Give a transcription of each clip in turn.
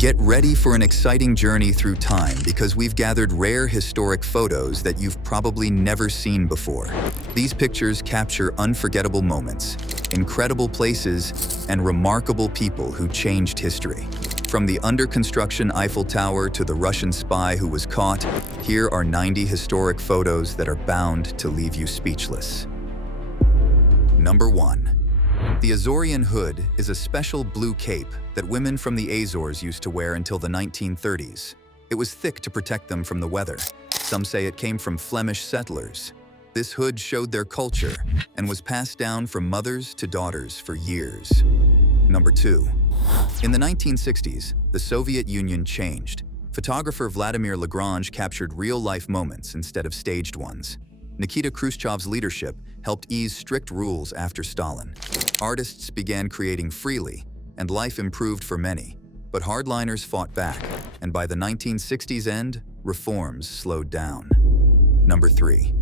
Get ready for an exciting journey through time because we've gathered rare historic photos that you've probably never seen before. These pictures capture unforgettable moments, incredible places, and remarkable people who changed history. From the under-construction Eiffel Tower to the Russian spy who was caught, here are 90 historic photos that are bound to leave you speechless. Number 1. The Azorian hood is a special blue cape that women from the Azores used to wear until the 1930s. It was thick to protect them from the weather. Some say it came from Flemish settlers. This hood showed their culture and was passed down from mothers to daughters for years. Number 2. In the 1960s, the Soviet Union changed. Photographer Vladimir Lagrange captured real-life moments instead of staged ones. Nikita Khrushchev's leadership helped ease strict rules after Stalin. Artists began creating freely, and life improved for many. But hardliners fought back, and by the 1960s end, reforms slowed down. Number 3.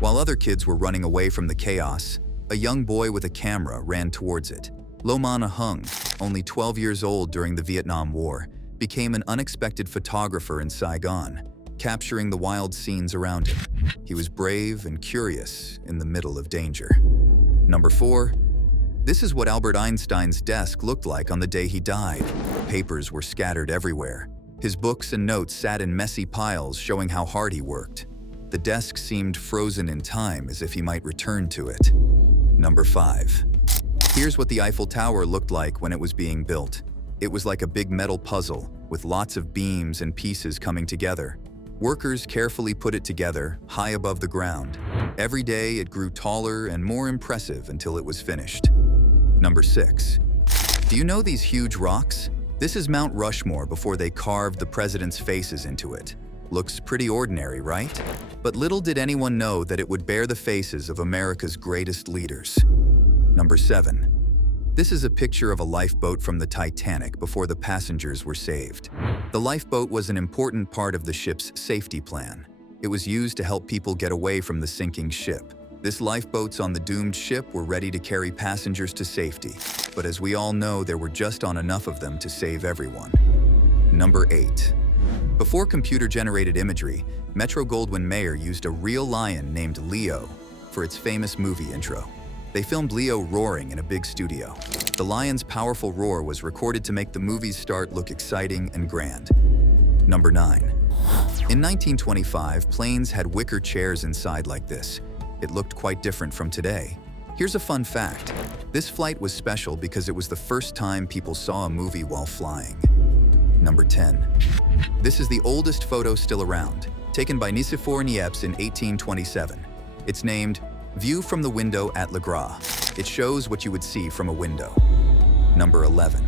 While other kids were running away from the chaos, a young boy with a camera ran towards it. Lo Man Hung, only 12 years old during the Vietnam War, became an unexpected photographer in Saigon, capturing the wild scenes around him. He was brave and curious in the middle of danger. Number 4. This is what Albert Einstein's desk looked like on the day he died. Papers were scattered everywhere. His books and notes sat in messy piles, showing how hard he worked. The desk seemed frozen in time, as if he might return to it. Number 5. Here's what the Eiffel Tower looked like when it was being built. It was like a big metal puzzle, with lots of beams and pieces coming together. Workers carefully put it together, high above the ground. Every day it grew taller and more impressive until it was finished. Number 6. Do you know these huge rocks? This is Mount Rushmore before they carved the presidents' faces into it. Looks pretty ordinary, right? But little did anyone know that it would bear the faces of America's greatest leaders. Number 7. This is a picture of a lifeboat from the Titanic before the passengers were saved. The lifeboat was an important part of the ship's safety plan. It was used to help people get away from the sinking ship. This lifeboats on the doomed ship were ready to carry passengers to safety, but as we all know, there were just not enough of them to save everyone. Number 8. Before computer-generated imagery, Metro-Goldwyn-Mayer used a real lion named Leo for its famous movie intro. They filmed Leo roaring in a big studio. The lion's powerful roar was recorded to make the movie's start look exciting and grand. Number 9. In 1925, planes had wicker chairs inside like this. It looked quite different from today. Here's a fun fact. This flight was special because it was the first time people saw a movie while flying. Number 10. This is the oldest photo still around, taken by Nicéphore Niepce in 1827. It's named View from the Window at Le Gras. It shows what you would see from a window. Number 11.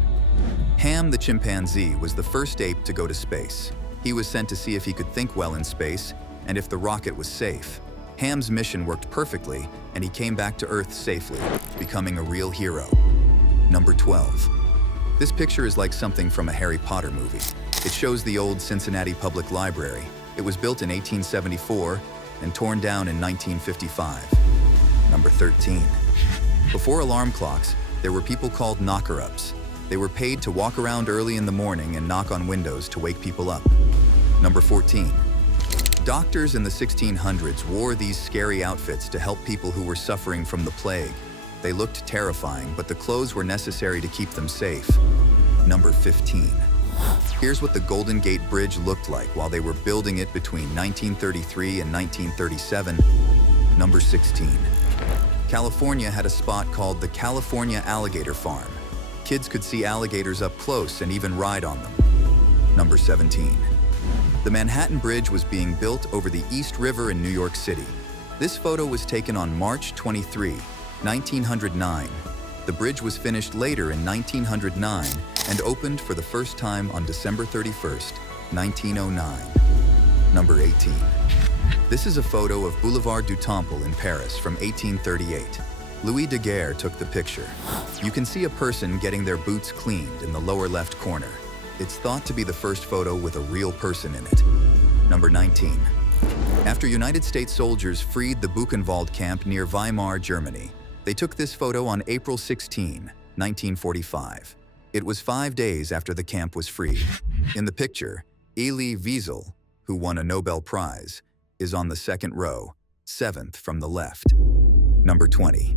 Ham the chimpanzee was the first ape to go to space. He was sent to see if he could think well in space and if the rocket was safe. Ham's mission worked perfectly, and he came back to Earth safely, becoming a real hero. Number 12. This picture is like something from a Harry Potter movie. It shows the old Cincinnati Public Library. It was built in 1874 and torn down in 1955. Number 13. Before alarm clocks, there were people called knocker-ups. They were paid to walk around early in the morning and knock on windows to wake people up. Number 14. Doctors in the 1600s wore these scary outfits to help people who were suffering from the plague. They looked terrifying, but the clothes were necessary to keep them safe. Number 15. Here's what the Golden Gate Bridge looked like while they were building it between 1933 and 1937. Number 16. California had a spot called the California Alligator Farm. Kids could see alligators up close and even ride on them. Number 17. The Manhattan Bridge was being built over the East River in New York City. This photo was taken on March 23, 1909. The bridge was finished later in 1909 and opened for the first time on December 31, 1909. Number 18. This is a photo of Boulevard du Temple in Paris from 1838. Louis Daguerre took the picture. You can see a person getting their boots cleaned in the lower left corner. It's thought to be the first photo with a real person in it. Number 19. After United States soldiers freed the Buchenwald camp near Weimar, Germany, they took this photo on April 16, 1945. It was 5 days after the camp was freed. In the picture, Elie Wiesel, who won a Nobel Prize, is on the second row, 7th from the left. Number 20.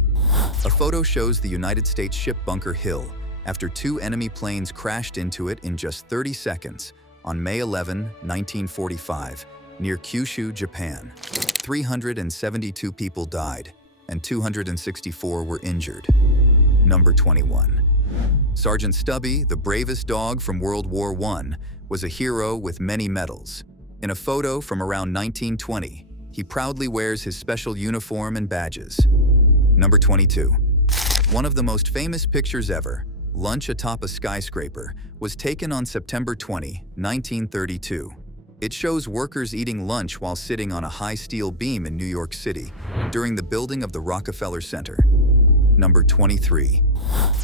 A photo shows the United States ship Bunker Hill after 2 enemy planes crashed into it in just 30 seconds on May 11, 1945, near Kyushu, Japan. 372 people died, and 264 were injured. Number 21. Sergeant Stubby, the bravest dog from World War I, was a hero with many medals. In a photo from around 1920, he proudly wears his special uniform and badges. Number 22. One of the most famous pictures ever, Lunch Atop a Skyscraper, was taken on September 20, 1932. It shows workers eating lunch while sitting on a high steel beam in New York City during the building of the Rockefeller Center. Number 23.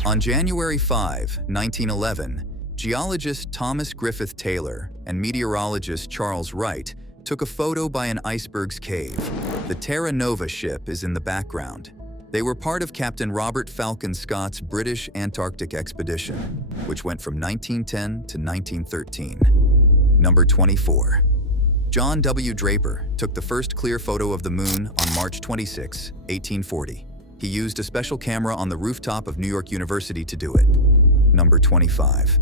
On January 5, 1911, geologist Thomas Griffith Taylor and meteorologist Charles Wright took a photo by an iceberg's cave. The Terra Nova ship is in the background. They were part of Captain Robert Falcon Scott's British Antarctic expedition, which went from 1910 to 1913. Number 24. John W. Draper took the first clear photo of the moon on March 26, 1840. He used a special camera on the rooftop of New York University to do it. Number 25.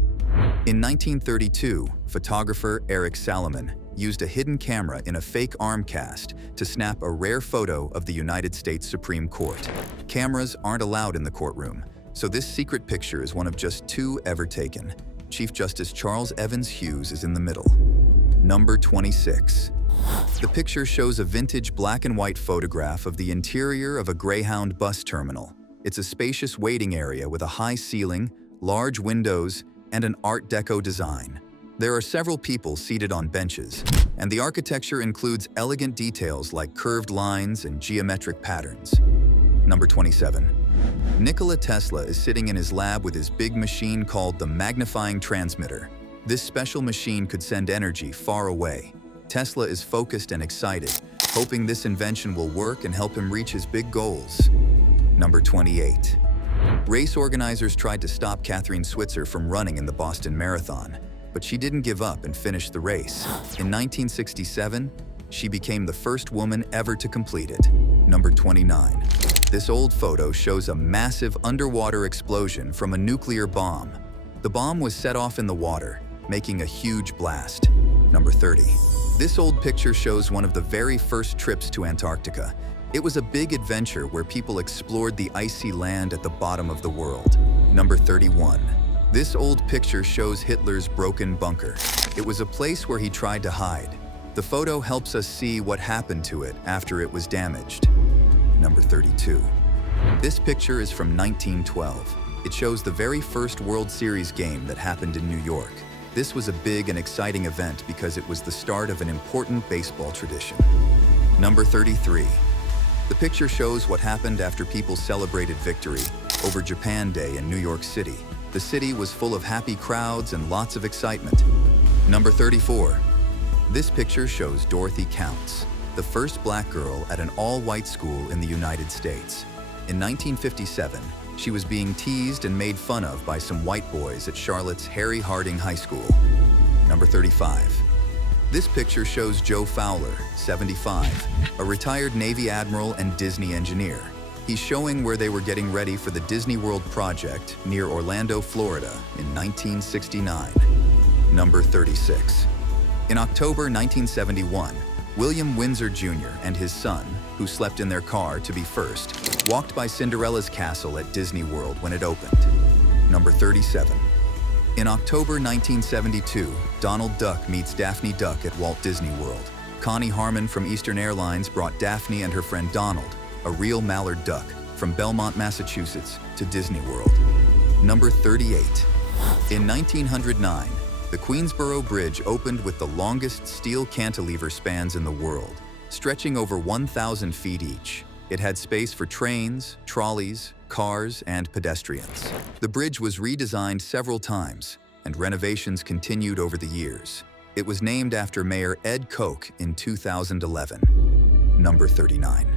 In 1932, photographer Eric Salomon used a hidden camera in a fake arm cast to snap a rare photo of the United States Supreme Court. Cameras aren't allowed in the courtroom, so this secret picture is one of just 2 ever taken. Chief Justice Charles Evans Hughes is in the middle. Number 26. The picture shows a vintage black and white photograph of the interior of a Greyhound bus terminal. It's a spacious waiting area with a high ceiling, large windows, and an Art Deco design. There are several people seated on benches, and the architecture includes elegant details like curved lines and geometric patterns. Number 27. Nikola Tesla is sitting in his lab with his big machine called the magnifying transmitter. This special machine could send energy far away. Tesla is focused and excited, hoping this invention will work and help him reach his big goals. Number 28. Race organizers tried to stop Catherine Switzer from running in the Boston Marathon, but she didn't give up and finished the race. In 1967, she became the first woman ever to complete it. Number 29. This old photo shows a massive underwater explosion from a nuclear bomb. The bomb was set off in the water, making a huge blast. Number 30. This old picture shows one of the very first trips to Antarctica. It was a big adventure where people explored the icy land at the bottom of the world. Number 31. This old picture shows Hitler's broken bunker. It was a place where he tried to hide. The photo helps us see what happened to it after it was damaged. Number 32. This picture is from 1912. It shows the very first World Series game that happened in New York. This was a big and exciting event because it was the start of an important baseball tradition. Number 33. The picture shows what happened after people celebrated victory over Japan Day in New York City. The city was full of happy crowds and lots of excitement. Number 34. This picture shows Dorothy Counts, the first black girl at an all-white school in the United States. In 1957, she was being teased and made fun of by some white boys at Charlotte's Harry Harding High School. Number 35. This picture shows Joe Fowler, 75, a retired Navy admiral and Disney engineer. He's showing where they were getting ready for the Disney World project near Orlando, Florida in 1969. Number 36. In October 1971, William Windsor Jr. and his son, who slept in their car to be first, walked by Cinderella's castle at Disney World when it opened. Number 37. In October 1972, Donald Duck meets Daphne Duck at Walt Disney World. Connie Harmon from Eastern Airlines brought Daphne and her friend Donald, a real mallard duck, from Belmont, Massachusetts, to Disney World. Number 38. In 1909, the Queensboro Bridge opened with the longest steel cantilever spans in the world, stretching over 1,000 feet each. It had space for trains, trolleys, cars, and pedestrians. The bridge was redesigned several times, and renovations continued over the years. It was named after Mayor Ed Koch in 2011. Number 39.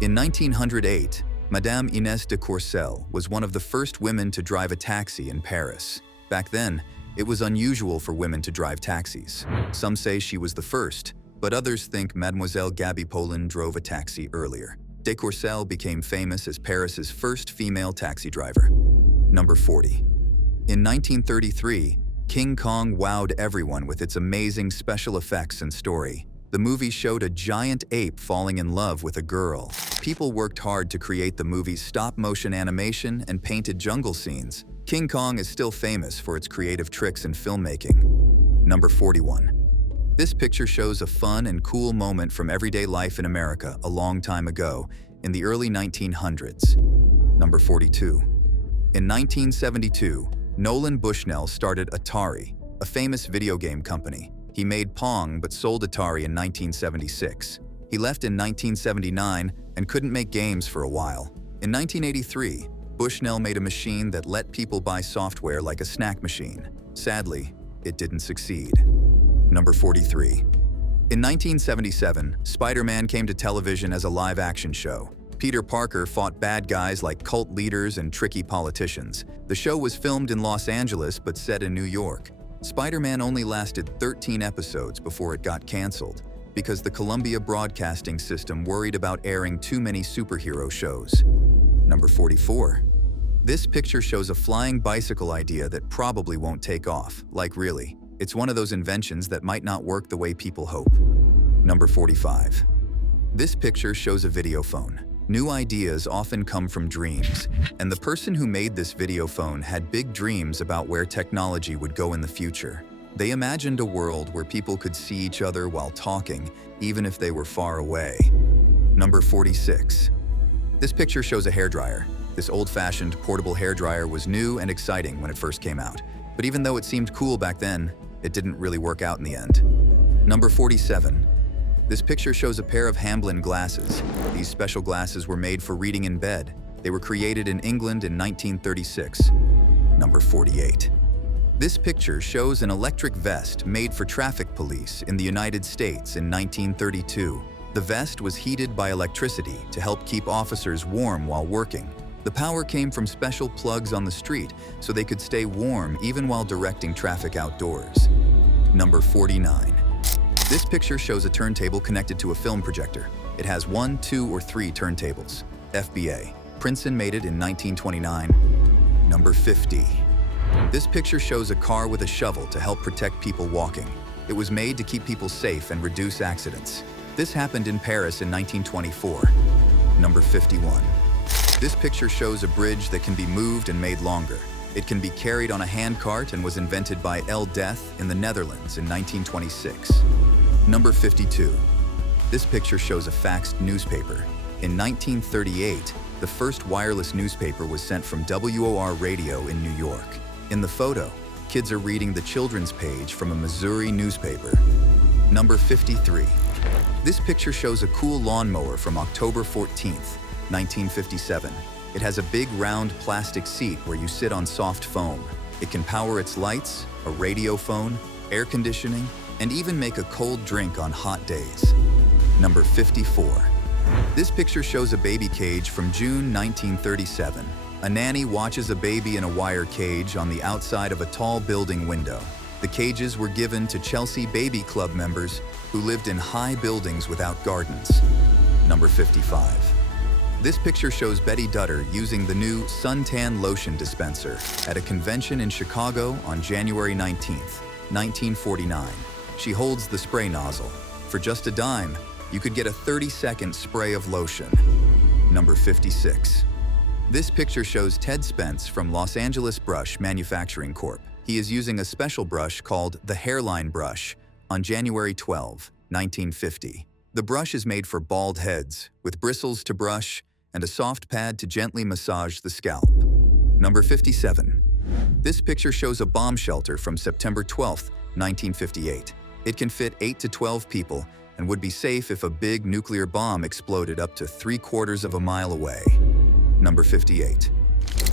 In 1908, Madame Inès de Courcelles was one of the first women to drive a taxi in Paris. Back then, it was unusual for women to drive taxis. Some say she was the first, but others think Mademoiselle Gaby Paulin drove a taxi earlier. De Courcelles became famous as Paris's first female taxi driver. Number 40. In 1933, King Kong wowed everyone with its amazing special effects and story. The movie showed a giant ape falling in love with a girl. People worked hard to create the movie's stop-motion animation and painted jungle scenes. King Kong is still famous for its creative tricks in filmmaking. Number 41. This picture shows a fun and cool moment from everyday life in America a long time ago, in the early 1900s. Number 42. In 1972, Nolan Bushnell started Atari, a famous video game company. He made Pong but sold Atari in 1976. He left in 1979 and couldn't make games for a while. In 1983, Bushnell made a machine that let people buy software like a snack machine. Sadly, it didn't succeed. Number 43. In 1977, Spider-Man came to television as a live-action show. Peter Parker fought bad guys like cult leaders and tricky politicians. The show was filmed in Los Angeles but set in New York. Spider-Man only lasted 13 episodes before it got canceled because the Columbia Broadcasting System worried about airing too many superhero shows. Number 44. This picture shows a flying bicycle idea that probably won't take off. Like really, it's one of those inventions that might not work the way people hope. Number 45. This picture shows a video phone. New ideas often come from dreams, and the person who made this video phone had big dreams about where technology would go in the future. They imagined a world where people could see each other while talking, even if they were far away. Number 46. This picture shows a hairdryer. This old-fashioned portable hairdryer was new and exciting when it first came out, but even though it seemed cool back then, it didn't really work out in the end. Number 47. This picture shows a pair of Hamblin glasses. These special glasses were made for reading in bed. They were created in England in 1936. Number 48. This picture shows an electric vest made for traffic police in the United States in 1932. The vest was heated by electricity to help keep officers warm while working. The power came from special plugs on the street so they could stay warm even while directing traffic outdoors. Number 49. This picture shows a turntable connected to a film projector. It has 1, 2, or 3 turntables. FBA. Princeton made it in 1929. Number 50. This picture shows a car with a shovel to help protect people walking. It was made to keep people safe and reduce accidents. This happened in Paris in 1924. Number 51. This picture shows a bridge that can be moved and made longer. It can be carried on a handcart and was invented by L. Death in the Netherlands in 1926. Number 52. This picture shows a faxed newspaper. In 1938, the first wireless newspaper was sent from WOR Radio in New York. In the photo, kids are reading the children's page from a Missouri newspaper. Number 53. This picture shows a cool lawnmower from October 14th, 1957. It has a big round plastic seat where you sit on soft foam. It can power its lights, a radio phone, air conditioning, and even make a cold drink on hot days. Number 54. This picture shows a baby cage from June 1937. A nanny watches a baby in a wire cage on the outside of a tall building window. The cages were given to Chelsea Baby Club members who lived in high buildings without gardens. Number 55. This picture shows Betty Dutter using the new suntan lotion dispenser at a convention in Chicago on January 19th, 1949. She holds the spray nozzle. For just a dime, you could get a 30-second spray of lotion. Number 56. This picture shows Ted Spence from Los Angeles Brush Manufacturing Corp. He is using a special brush called the Hairline Brush on January 12, 1950. The brush is made for bald heads, with bristles to brush and a soft pad to gently massage the scalp. Number 57. This picture shows a bomb shelter from September 12, 1958. It can fit 8 to 12 people and would be safe if a big nuclear bomb exploded up to 3/4 of a mile away. Number 58.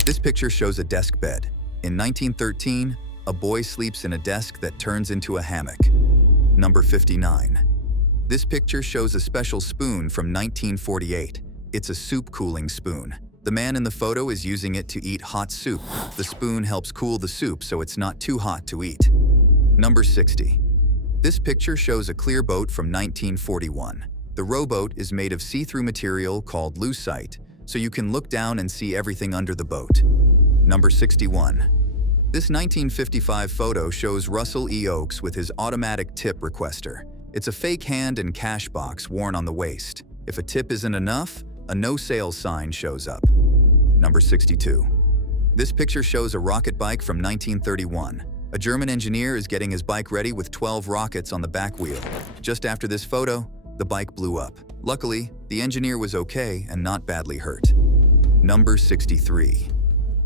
This picture shows a desk bed. In 1913, a boy sleeps in a desk that turns into a hammock. Number 59. This picture shows a special spoon from 1948. It's a soup cooling spoon. The man in the photo is using it to eat hot soup. The spoon helps cool the soup so it's not too hot to eat. Number 60. This picture shows a clear boat from 1941. The rowboat is made of see-through material called lucite, so you can look down and see everything under the boat. Number 61. This 1955 photo shows Russell E. Oakes with his automatic tip requester. It's a fake hand and cash box worn on the waist. If a tip isn't enough, a no sale sign shows up. Number 62. This picture shows a rocket bike from 1931. A German engineer is getting his bike ready with 12 rockets on the back wheel. Just after this photo, the bike blew up. Luckily, the engineer was okay and not badly hurt. Number 63.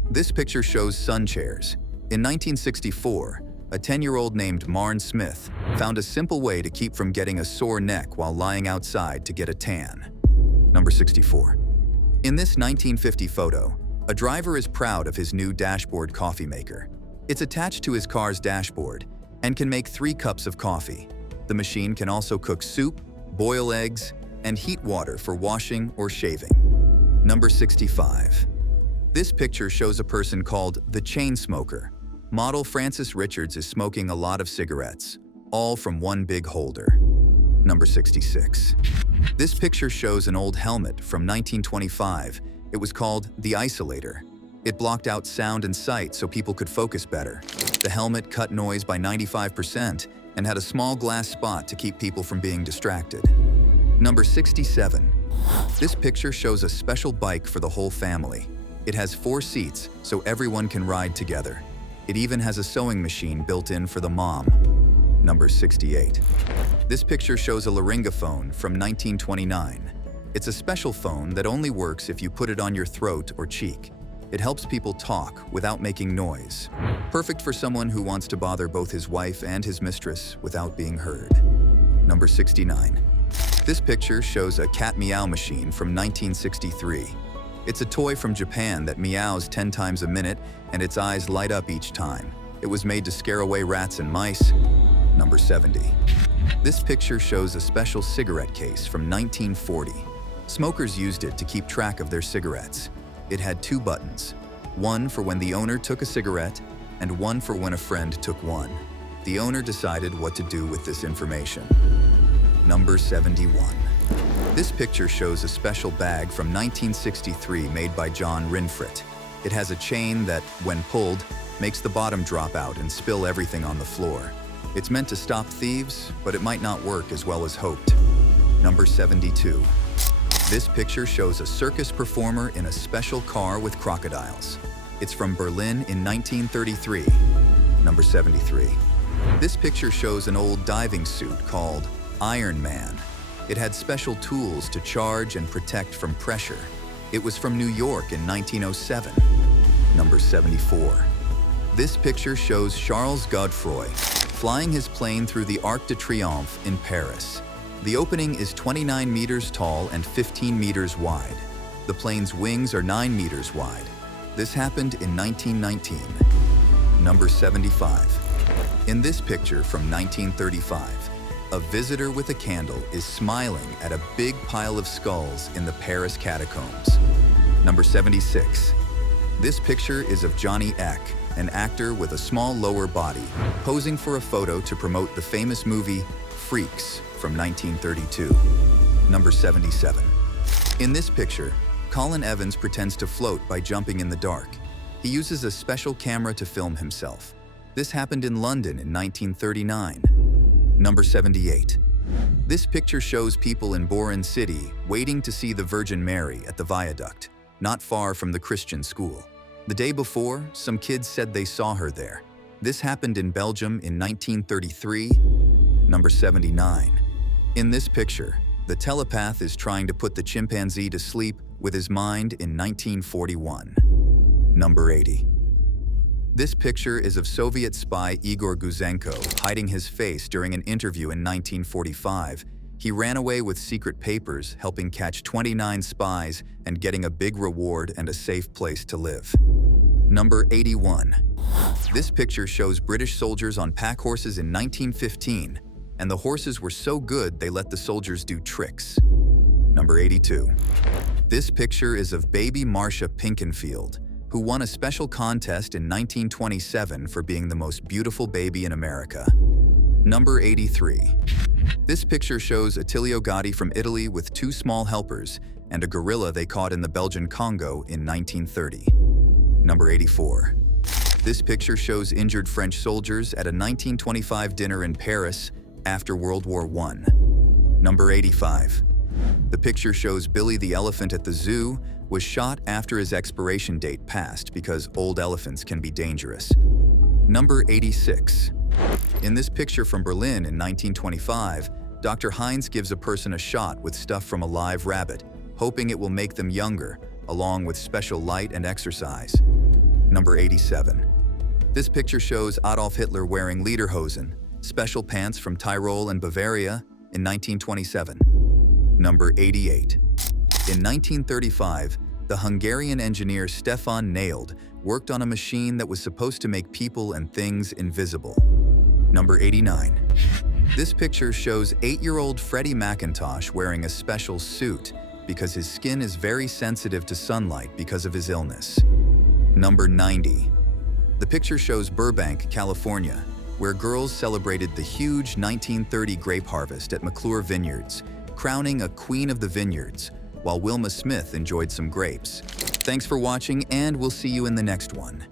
This picture shows sun chairs. In 1964, a 10-year-old named Marn Smith found a simple way to keep from getting a sore neck while lying outside to get a tan. Number 64. In this 1950 photo, a driver is proud of his new dashboard coffee maker. It's attached to his car's dashboard and can make 3 cups of coffee. The machine can also cook soup, boil eggs, and heat water for washing or shaving. Number 65. This picture shows a person called the chain smoker. Model Francis Richards is smoking a lot of cigarettes, all from one big holder. Number 66. This picture shows an old helmet from 1925. It was called the Isolator. It blocked out sound and sight so people could focus better. The helmet cut noise by 95% and had a small glass spot to keep people from being distracted. Number 67. This picture shows a special bike for the whole family. It has 4 seats so everyone can ride together. It even has a sewing machine built in for the mom. Number 68. This picture shows a laryngophone from 1929. It's a special phone that only works if you put it on your throat or cheek. It helps people talk without making noise. Perfect for someone who wants to bother both his wife and his mistress without being heard. Number 69. This picture shows a cat meow machine from 1963. It's a toy from Japan that meows 10 times a minute and its eyes light up each time. It was made to scare away rats and mice. Number 70. This picture shows a special cigarette case from 1940. Smokers used it to keep track of their cigarettes. It had 2 buttons, one for when the owner took a cigarette and one for when a friend took one. The owner decided what to do with this information. Number 71. This picture shows a special bag from 1963 made by John Rinfret. It has a chain that, when pulled, makes the bottom drop out and spill everything on the floor. It's meant to stop thieves, but it might not work as well as hoped. Number 72. This picture shows a circus performer in a special car with crocodiles. It's from Berlin in 1933. Number 73. This picture shows an old diving suit called Iron Man. It had special tools to charge and protect from pressure. It was from New York in 1907. Number 74. This picture shows Charles Godefroy flying his plane through the Arc de Triomphe in Paris. The opening is 29 meters tall and 15 meters wide. The plane's wings are 9 meters wide. This happened in 1919. Number 75. In this picture from 1935, a visitor with a candle is smiling at a big pile of skulls in the Paris catacombs. Number 76. This picture is of Johnny Eck, an actor with a small lower body, posing for a photo to promote the famous movie Freaks from 1932. Number 77. In this picture, Colin Evans pretends to float by jumping in the dark. He uses a special camera to film himself. This happened in London in 1939. Number 78. This picture shows people in Boron City waiting to see the Virgin Mary at the viaduct, not far from the Christian school. The day before, some kids said they saw her there. This happened in Belgium in 1933. Number 79. In this picture, the telepath is trying to put the chimpanzee to sleep with his mind in 1941. Number 80. This picture is of Soviet spy Igor Guzenko hiding his face during an interview in 1945. He ran away with secret papers, helping catch 29 spies and getting a big reward and a safe place to live. Number 81. This picture shows British soldiers on pack horses in 1915, and the horses were so good they let the soldiers do tricks. Number 82. This picture is of baby Marcia Pinkenfield, who won a special contest in 1927 for being the most beautiful baby in America. Number 83. This picture shows Attilio Gatti from Italy with two small helpers and a gorilla they caught in the Belgian Congo in 1930. Number 84. This picture shows injured French soldiers at a 1925 dinner in Paris after World War I. Number 85. The picture shows Billy the elephant at the zoo was shot after his expiration date passed because old elephants can be dangerous. Number 86. In this picture from Berlin in 1925, Dr. Heinz gives a person a shot with stuff from a live rabbit, hoping it will make them younger, along with special light and exercise. Number 87. This picture shows Adolf Hitler wearing lederhosen, special pants from Tyrol and Bavaria, in 1927. Number 88. In 1935, the Hungarian engineer Stefan Nailed worked on a machine that was supposed to make people and things invisible. Number 89. This picture shows 8-year-old Freddie McIntosh wearing a special suit because his skin is very sensitive to sunlight because of his illness. Number 90. The picture shows Burbank, California, where girls celebrated the huge 1930 grape harvest at McClure Vineyards, crowning a queen of the vineyards, while Wilma Smith enjoyed some grapes. Thanks for watching, and we'll see you in the next one.